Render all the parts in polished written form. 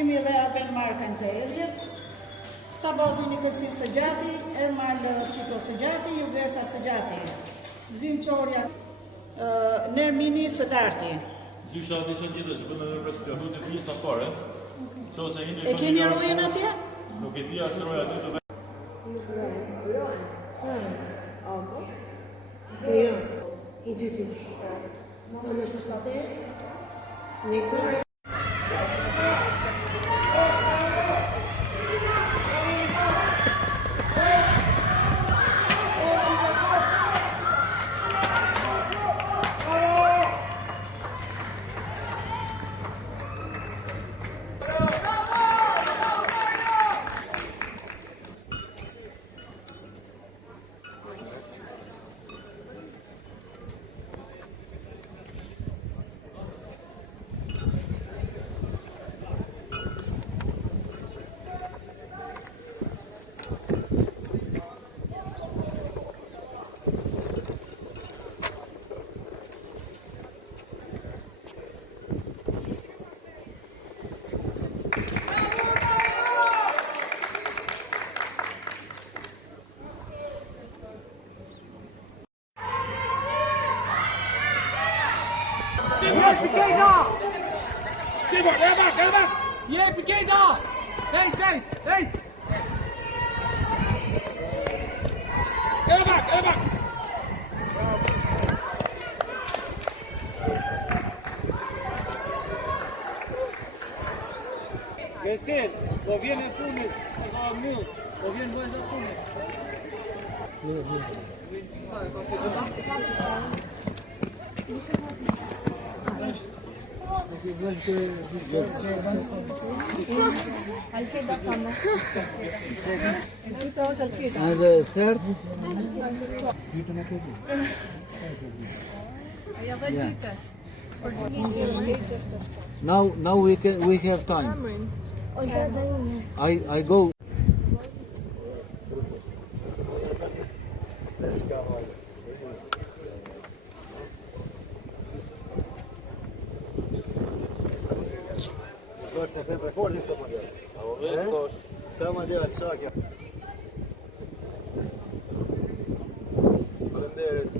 kemi edhe Abel Markan Pezjet, Sabodi Nikolciv Sëgjati, Ermal Çiko Sëgjati, Juberta Sëgjati, Gzim Qorja, Nermini Sëdarti. Gjysha disa tjetër që bënë në preskriptu të pjesë afare. E keni rojen atje? Nuk e di ashtë roja aty të me. Jo, I dyti. Në është shtate, një kërë. Stefan, är bak! Ge Piqué då! Hej! Är bak! Găsel, o viene funes, o viene voi da funes. And the third? Yeah. Now we have time. I go. Është në rekordin sot mondial. Sa mondial çaka. Faleminderit.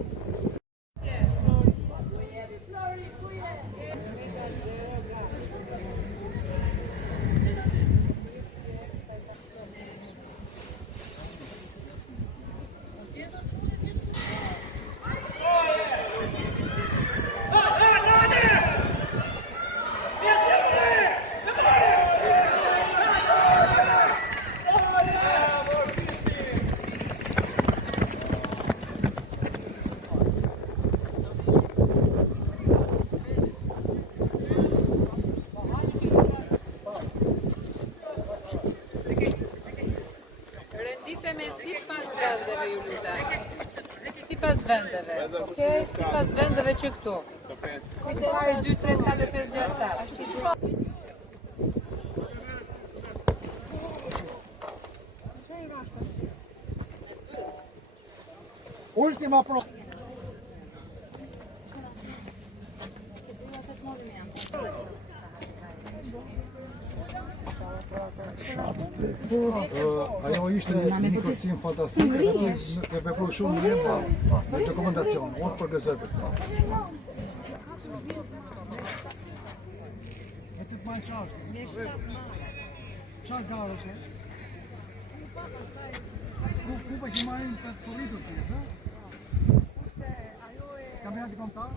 Me sipas vendeve ju lutem. Sipas vendeve. Okej, sipas vendeve që këtu. Kujtari 2, 3, 4, 5, 6, 7. Ultima pro. Ajo ishte një kërcim fantastik dhe veproi shumë mirë me dokumentacion. Unë përgëzoj për këtë. E të bëjnë qashtë? Qatë garës e? Ku pa që majnë të korritur të Kampionati kombëtar?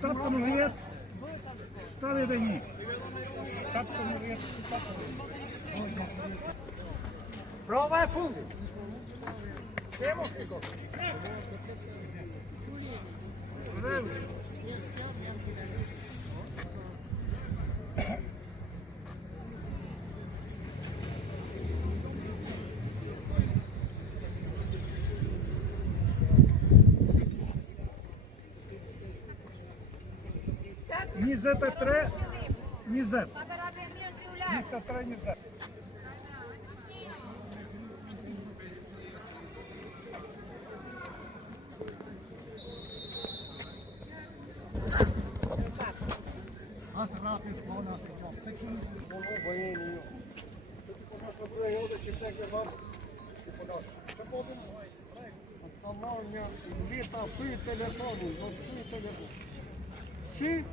Top 11, 71. Prova e fundit. Temos fico. Низет 3, низет. 23, низет. As Rafis, Bona, sections, Bono, Bojeni. Podasz na górę jodę, czy tak jak wam podasz. Co powiem? Tamam ya, lita free telefonu, not free telefon. Si?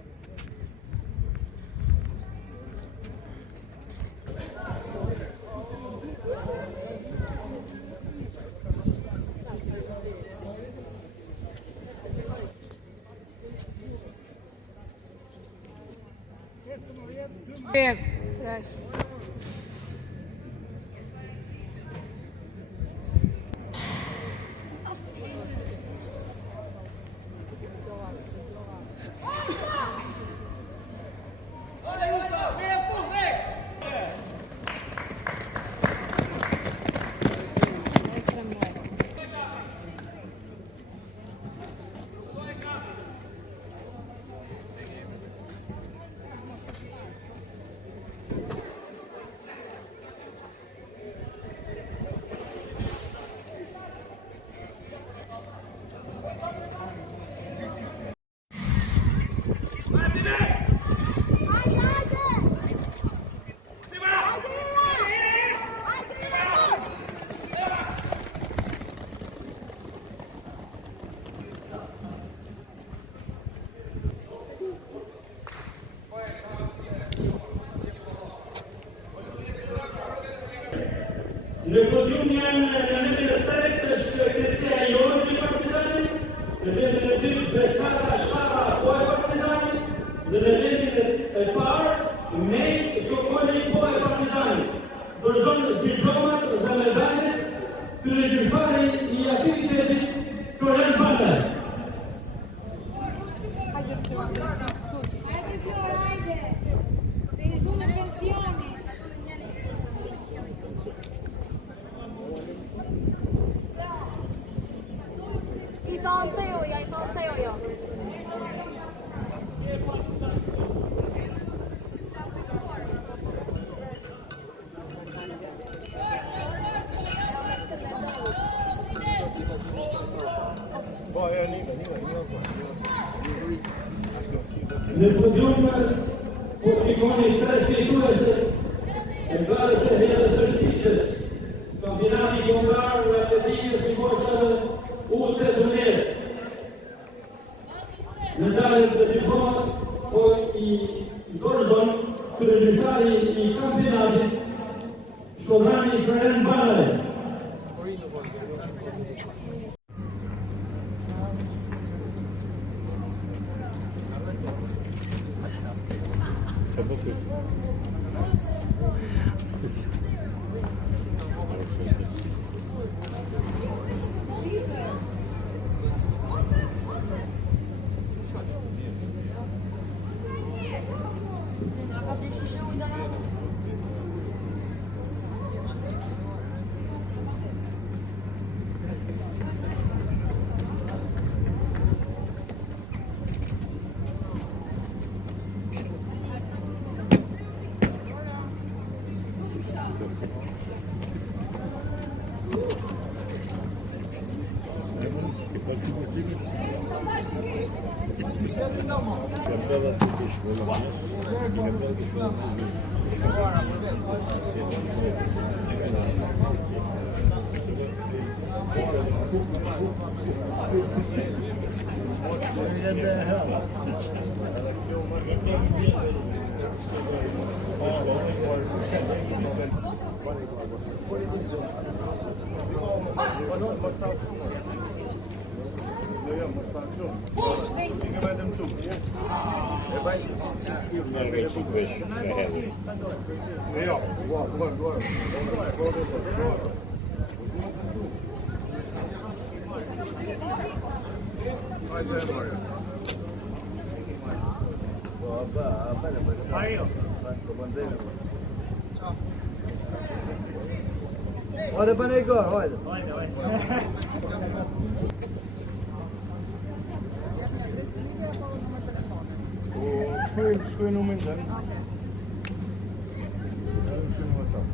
Në podium janë në vendin e tretë Shkretësia Jonë i Partizanit, në vendin e dytë Besata Shara Poj Partizanit, dhe në vendin e parë Mej Sokoli Poj Partizanit. Dorëzon diplomat dhe medalet kryesari i aktivitetit Floren Bandar. I falta jo. Në podium po shikoni tre fituese e garës së hedhjes së Shqipërisë, kampionati kombëtar i atletikës i moshave U18. Medalet dhe diplomat po i dorëzon kryesari i kampionatit Shkodrani Floren Bandar. Hajde për Igor, hajde. Shkruaj numrin tani. Shkruaj në WhatsApp.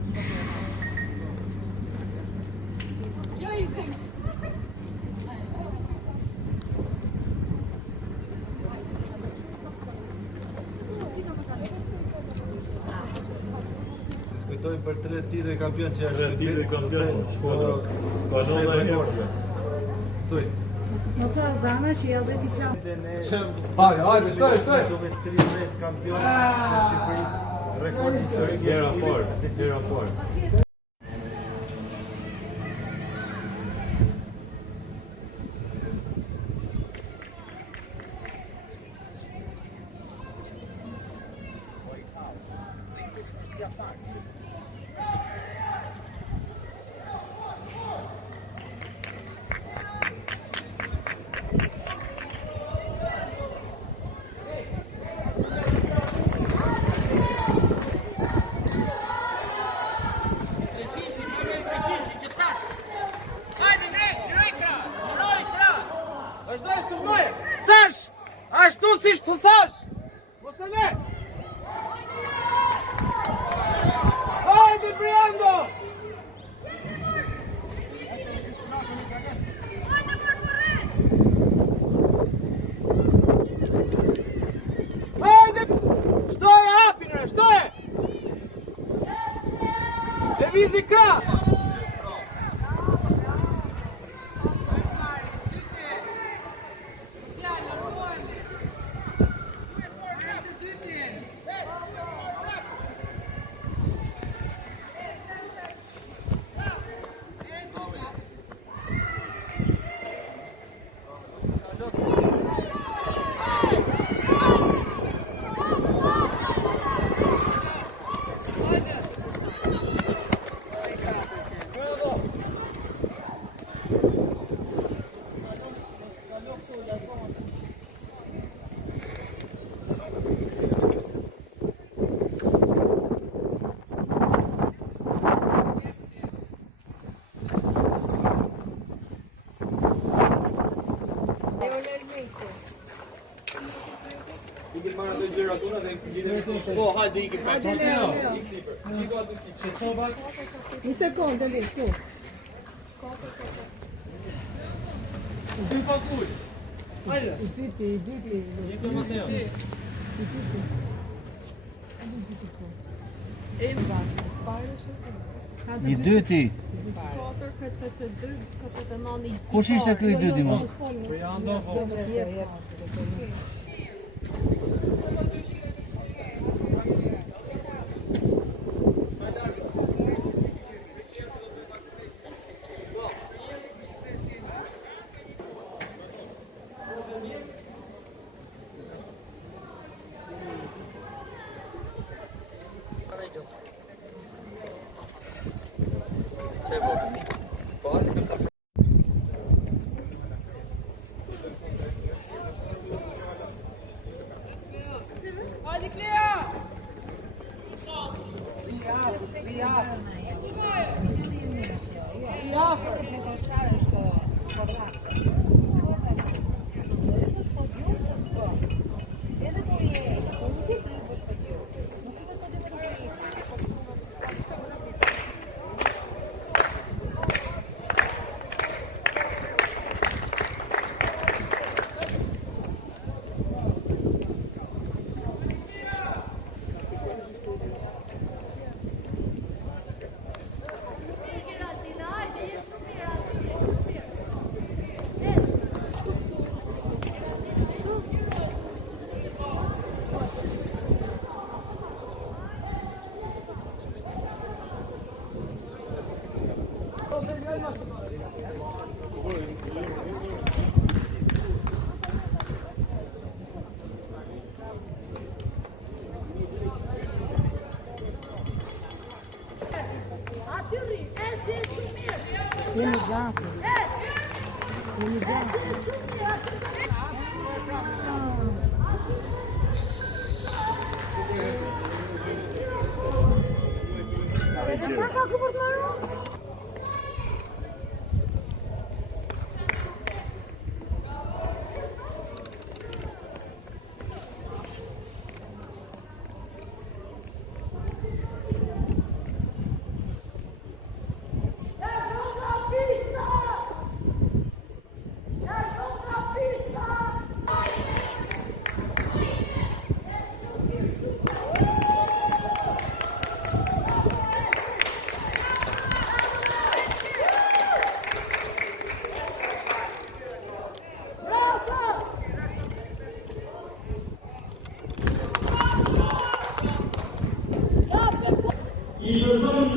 Lojtojmë për 3 titre kampion që janë 3 titre kampion, Shkodra e Morë. Thuj. Më tha Zana që ja dhe t'i flamë. Hajde, shtoj. 13 kampion në Shqipërisë, rekord historik. Gjera fort. Ashtu si të thash! Mos e le! Hajde, Briando! Hajde! Shtoje, hapinre, shtoje! Levizi krah! Po, hajde ikim pa. Një sekundë, Lili, tu. Dy pakuj. Hajde. I dyti. Jekëm më thënë. I dyti. Kush ishte ky i dyti më? Po janë ndonë. Hadi Cleo! Jemi gati. Jemi gati. i dorëzon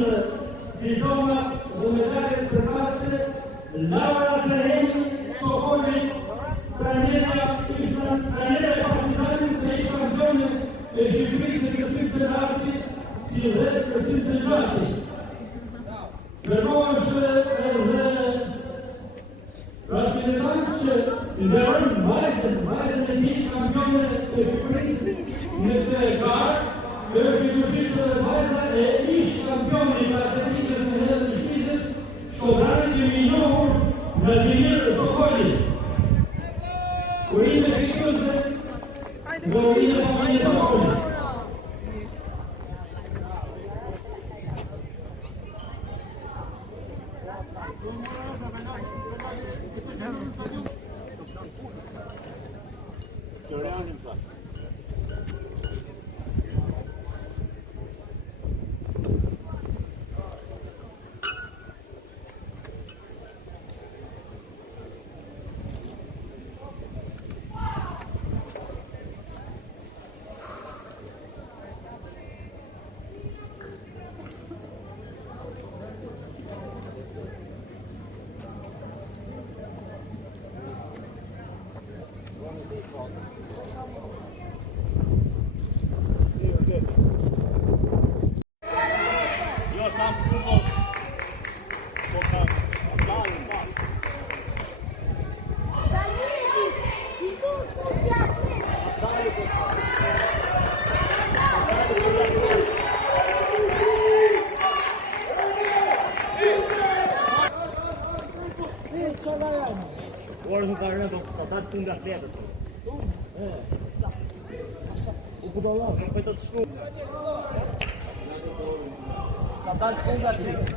diploma dhe medalje përkatëse Laura Terheni, Sokoli, trajnerja Partizanit dhe ish kampione e Shqipërisë në kërcim të arti si dhe kërcim të gjati. Kërkohë është edhe racionalizant që nderojnë vajzën e tij kampione e Shqipërisë në këtë garë, që është i përgjithshme dhe vajza e ish kampione i atletikës në hedhje të shpisës, shkodrarit i minjohur Vladimir Sokoli. Urinë e fituese nga urinë e familjes Sokoli. Orë në parë do të tatë të nga tjetët. U pëdolla, do për të shku. Ka tatë të nga tjetët.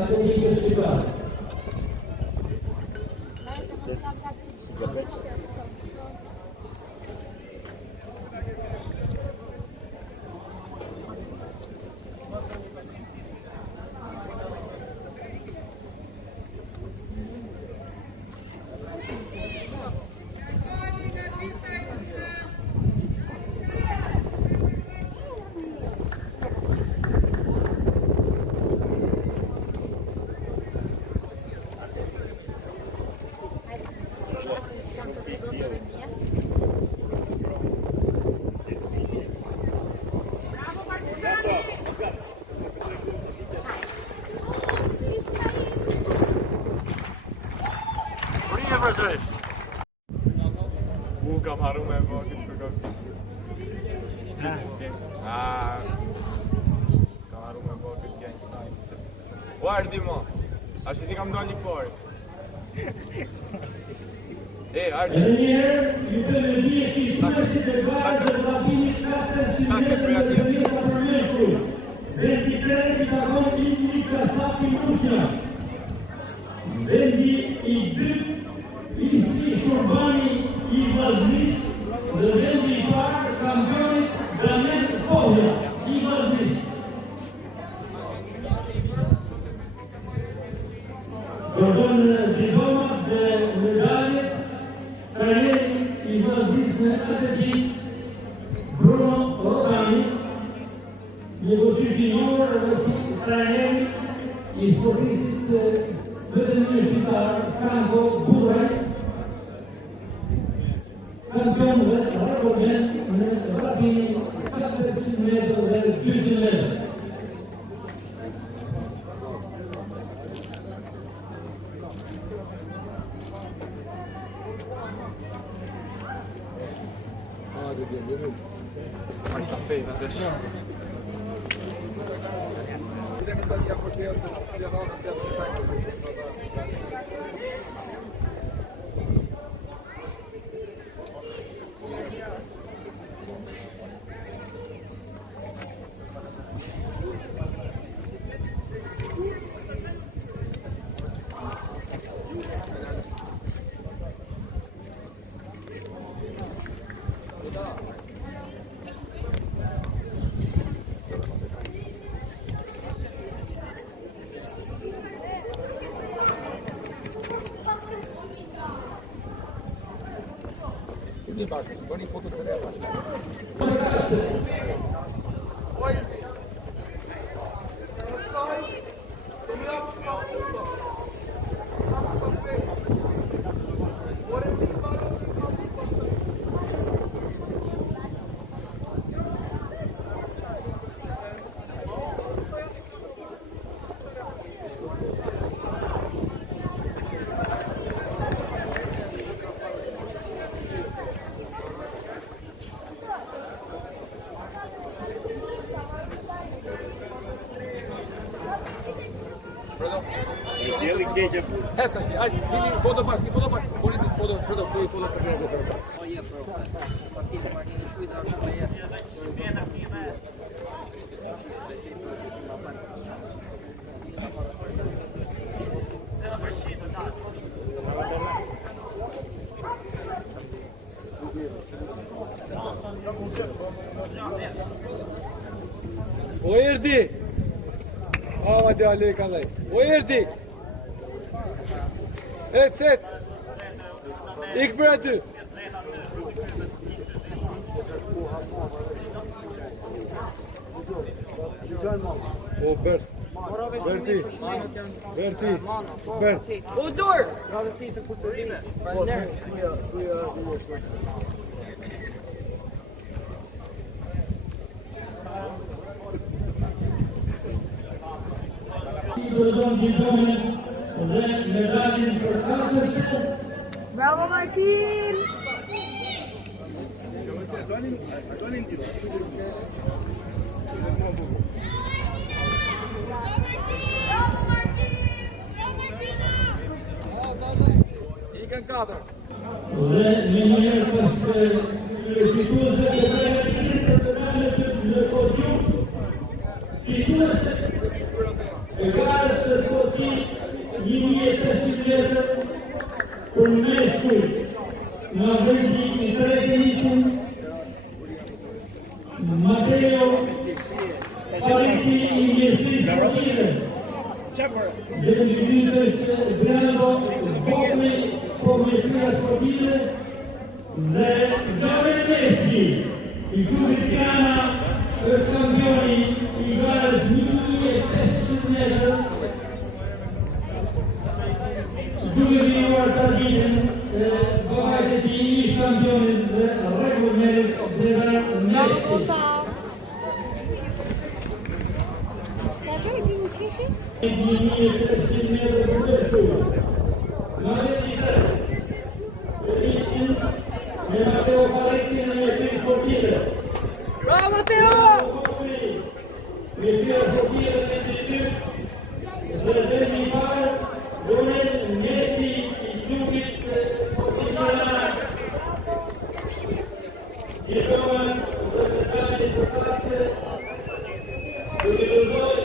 Atletikës shqiptare. Unë kam haru me vëkin për kështë. Kam haru me vëkin gjenjë sajnë. Po ardi mo, ashtë si kam do një pori. Ardi. Edhe njëherë, ju të me dhije ki përësit e gajtë dhe rapinit 400 mjesa për meshkull. 23 i takon Indri Kasapi Musja. Vendi i dytë Isli Shurbani i Vllaznis dhe vendi i parë kampionit Damet Kohja i Vllaznis. Dorëzon diplomat dhe medaljet trajneri i Vllaznis në atletik Bruno Rotani, negociues i njohur edhe si trajneri i sportistit vetëm universitar Franco Buraj, kampion dhe rekordmen në rapinin 400 metrë dhe 200 metrë. Një bashkë, bëni foto të reja bashkë. Eto si, ajde, dini foto bashkë, Boni foto të O Erdi! Hadi Ali kalay. O Erdi! Et. İlk bıraktı. O Bert. Berti. O dur. Bravo Martin! Ikën 4. Dhe me njëherë pas fituese të në podium, fituese e garës së Kocis 1500 metrë për meshkuj nga vendi I tretë nisën Mateo Parisi I mjeshtrisë sportive dhe individës Brando Bokli po mjeshtria sportive dhe Gabriel Messi I klubit Tirana është kampioni I garës 1500 metrë duke vijuar targetën babait e tij ish kampionin dhe rekordmerin Gabriel Messi. Sa bëri ti në shishi? 1500 metrë për vërtetuar. Nga vendi I tretë ishin me Mateo Parisi në mjeshtri sportive. Bravo Matteo! Mjeshtria sportive në vendi I dytë dhe vendi I parë Lionel Messi I klubit sportiv Tirana. Jetohen dhe detaljet për klasë dhe vëllëzoj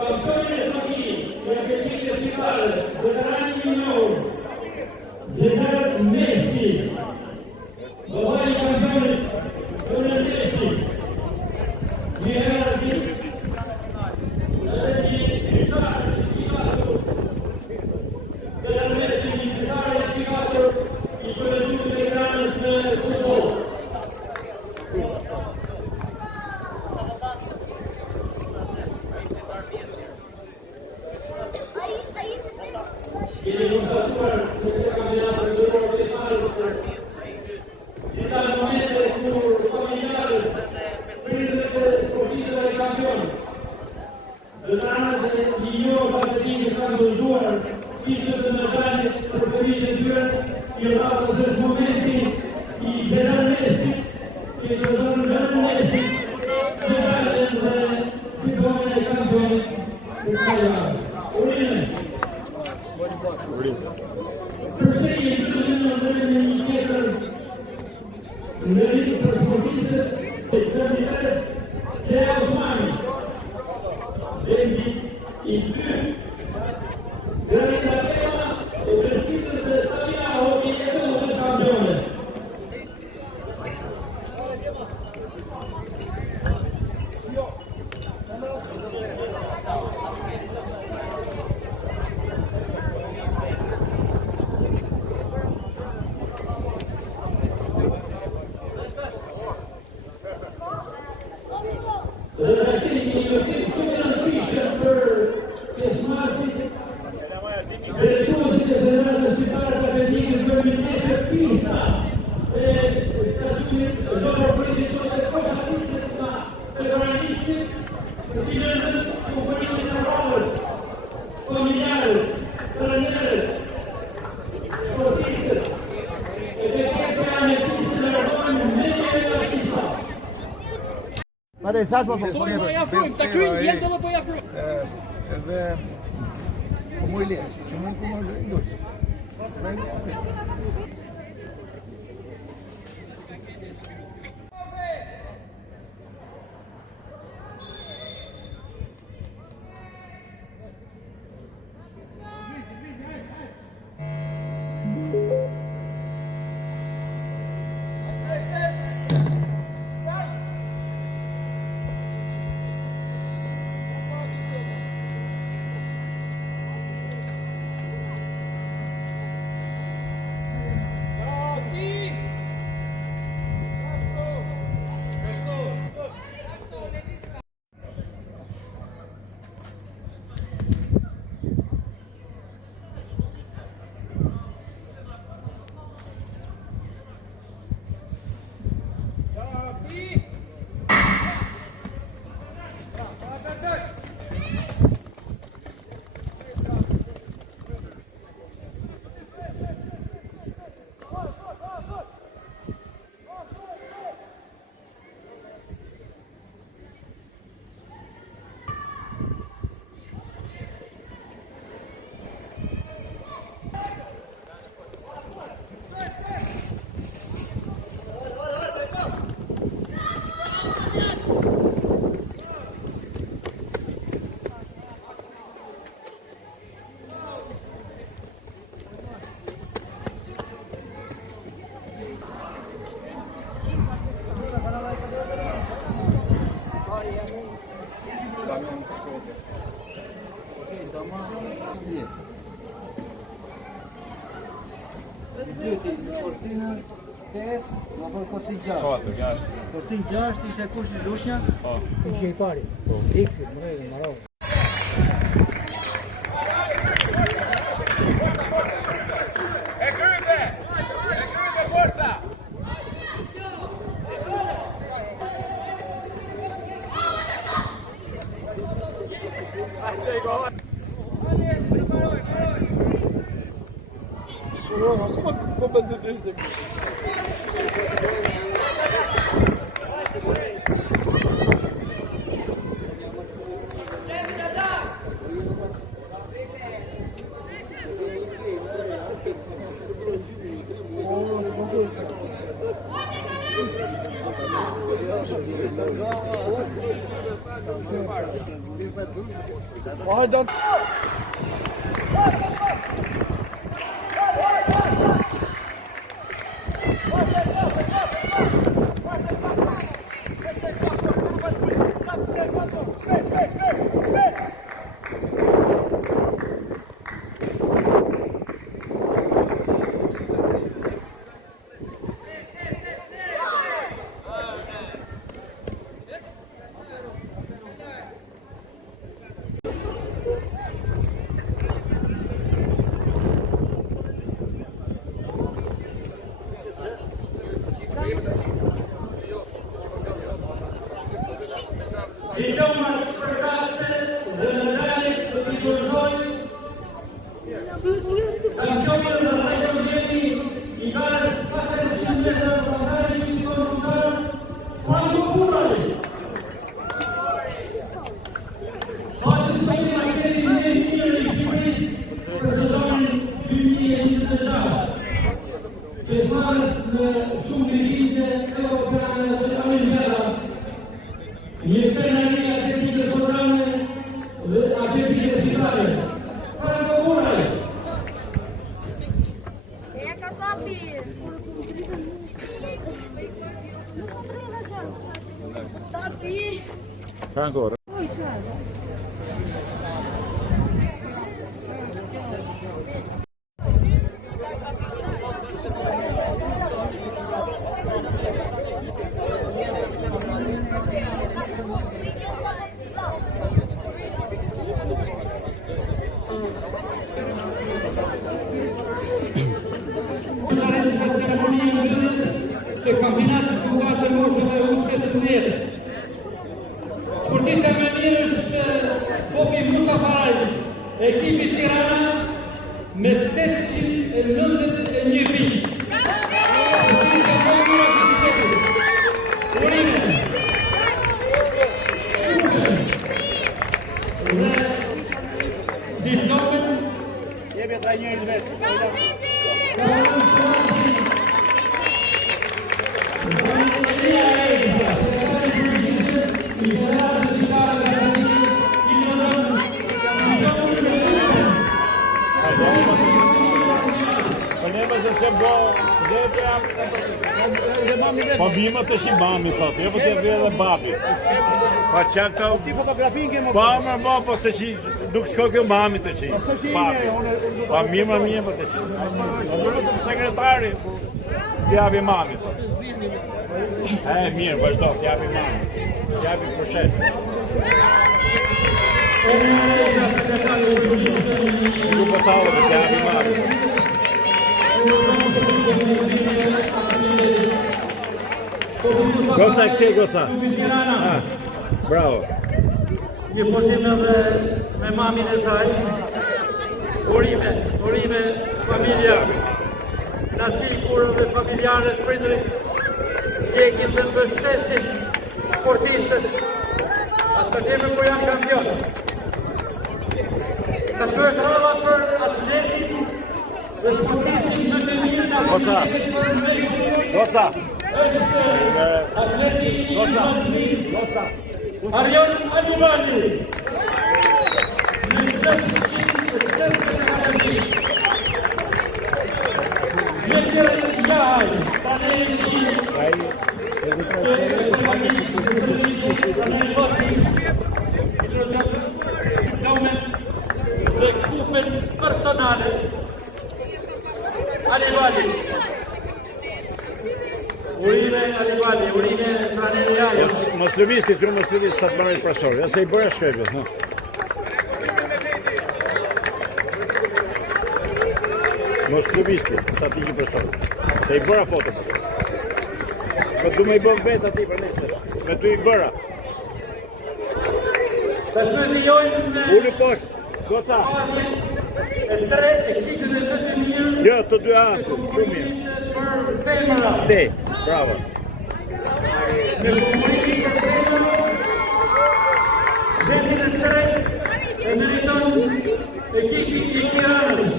kampionin e Toqin, në atletikë shqiptare, veterani junior, Gabriel Messi, babai I kampionit Lionel Messi, një herë si i thash po Thoj më jafrojmë, ta kryjmë djemë edhe po jafrojmë. edhe po më le, që më ku më lut. Korsinën 5, apo korsin 6? 6. Korsin 6 ishte kush lushnja? Po. Ishe I pari. Ikti, mrejnë, marau. Ancora. Të kampionatit kombëtar të moshave U18. Sportista më mirë është Foki Mustafaj, ekipi Tirana me 891 vite. Sportista më mirë është Urime. se bo, po bima të shi mami, thotë, jo po të vje dhe babi. Pa qak të... Ti fotografin ke më... Pa më bo, po të shi, nuk shko kjo mami të shi. Babi. Pa mima mje po të shi. Sekretari, t'javi mami, thotë. Mirë, vazhdo, t'javi mami. T'javi pushet. Nuk po talë, t'javi mami. Goca e këte, Goca. Bravo. Një pozim edhe me mamin e saj. Urime familja. Nasi kur edhe familjarët prindrit djekin dhe mbështesin sportistët. As të teme kur janë kampion. Ka shpërë rrava për atletin dhe sportistin në të mirë në Goca. Goca. Arjon Alibani. Në 680 Jetër Jahaj, paneli dhe kupën personale Alibani. Urime Alibani, urime trajneri Jaja. Mos lëvisti, që mos lëvisti sa të banojt profesor. Ja se i bërë shkrejve. Mos lëvisti, sa ti një profesor. Se i bëra foto profesor. Po du me i bërë vetë ati për njëse. Me tu i bëra. Sa shme vijojnë me... Uli poshtë, Goca. E tre ekipën e vetë mirë... Jo, të dy antë, shumë mirë. Për femëra. Te, bravo. Me komunikin për femëra, vendin e tre e meriton ekipi i Tiranës.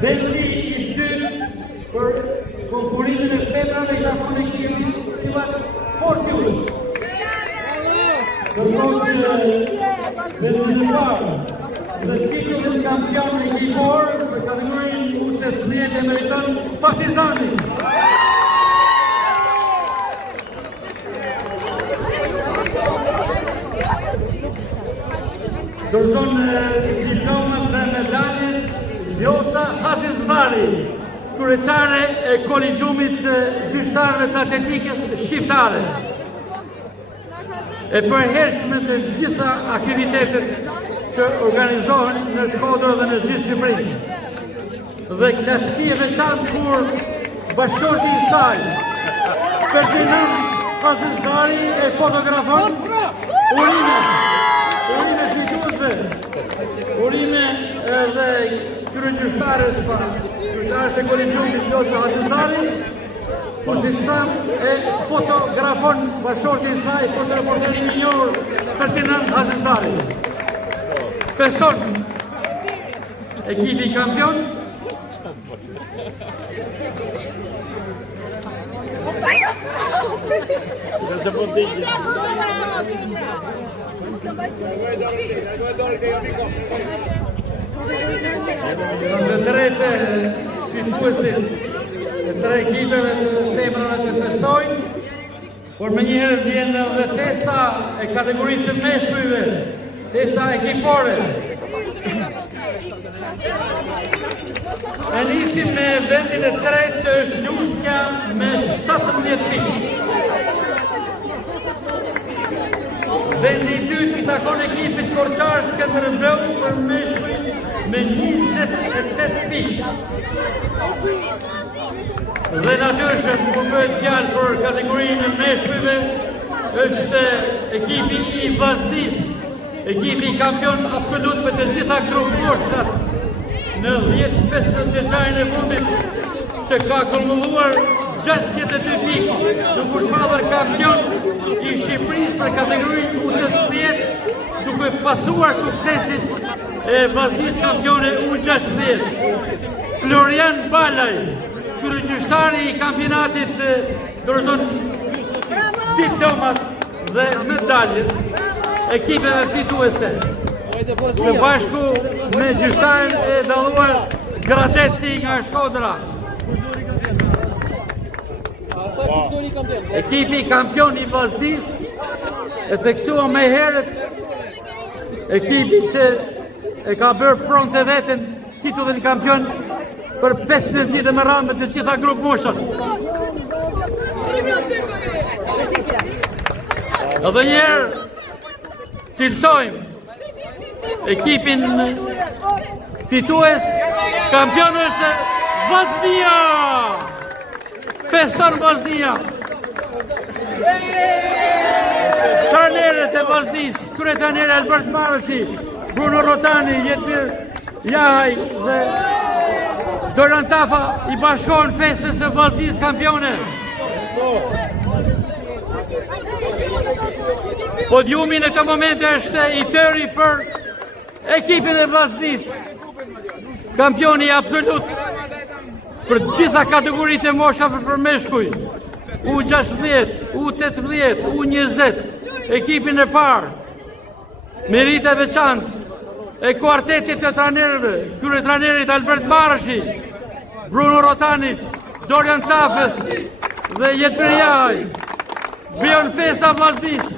Vendi i dy për konkurimin e femrave i ka thonë ekipi privat Fortius. Kërkos vendi i parë dhe titullin kampion ekipor për kategorinë U18 e meriton Partizani. Dorëzon diplomat dhe medaljet Vjoca Hasizvari, kryetare e kolegjumit gjyqtarëve të atletikës shqiptare. E përhershme të gjitha aktivitetet që organizohen në Shkodër dhe në gjithë Shqipërinë. Dhe knasësi e veçantë kur bashkëshorti i saj, Ferdinand Hasizvari e fotografon urime shqyqyusve, urime edhe kryegjyqtarës e kolegjumit Vjoca Hasizvari, Kusishtam e fotografon bashkëshorti i saj, fotoreporteri minjor Ferdinand Hasizvari. Feston ekipi kampion. Nëse po digje. Në drejtë fituesit e tre ekipeve të femrave të festojnë, por me njëherë vjen edhe festa e kategorisë të meshkujve, festa ekipore. E nisim me vendin e tretë që është Ljushka me 17 pikë. Vendi i dytë i takon ekipit Korçar Skënderëu për meshkuj me 28 pikë. Dhe natyrshëm ku bëhet fjalë për kategorinë e meshkujve është ekipi i Vazdis, ekipi i kampion absolut me të gjitha grupushat në 10-15 vjeçarin e fundit që ka kumulluar 62 pikë, duke shpallur kampion i Shqipërisë për kategorinë U18, duke pasuar suksesit e Vazdis kampione U16. Florian Balaj, kryegjyshtari I kampionatit dorëzon diplomat dhe medaljet ekipeve fituese. Së bashku me gjyshtarin e dalluar Gradeci nga Shkodra. Ekipi kampion I Vllaznis e theksua më herët ekipi që e ka bërë pronë të veten titullin kampion për 15 vite me radhë me të gjitha grupë moshët. Edhe njerë cilësojmë ekipin fitues, kampion është Vllaznia! Feston Vllaznia! Trajnerët e Vllaznis, kryetrajneri Albert Marashi, Bruno Rotani, Jetmir Jahaj dhe Doran Tafa I bashkohen festës së Vllaznis kampione. Podiumi në këtë moment është I tëri për ekipin e Vllaznis. Kampioni absolut për gjitha kategoritë e moshave për meshkuj. U16, U18, U20, ekipin e parë. Merita veçantë e kuartetit të trajnerëve, kryetrajnerit Albert Marashi, Bruno Rotanit, Dorian Tafës dhe Jetmir Jahaj. Vjen festa Vllaznis.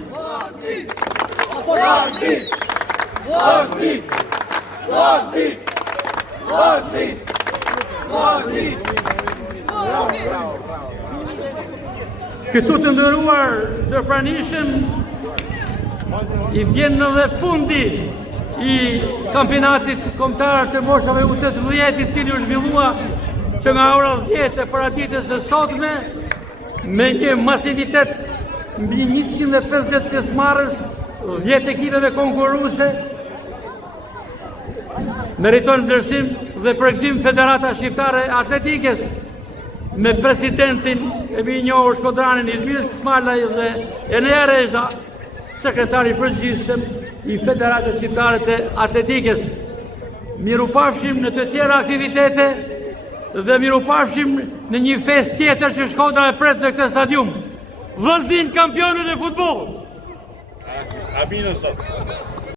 Këtu të ndëruar të pranishëm I vjen edhe fundi I kampionatit kombëtar të moshave U18 I cili u zhvillua që nga ora 10 e paraditës së sotme me një masivitet mbi 150 pjesëmarrës, 10 ekipeve konkurruese, meriton vlerësim dhe përgëzim Federata Shqiptare Atletikës me presidentin e minjohur shkodranin Izmir Smalaj dhe Enea Rezha, sekretari përgjithshëm I Federatës Shqiptare të Atletikës. Mirupafshim në të tjera aktivitete dhe mirupafshim në një fest tjetër që Shkodra e pret në këtë stadium. Vllaznin kampionën e futboll. Aminë sot.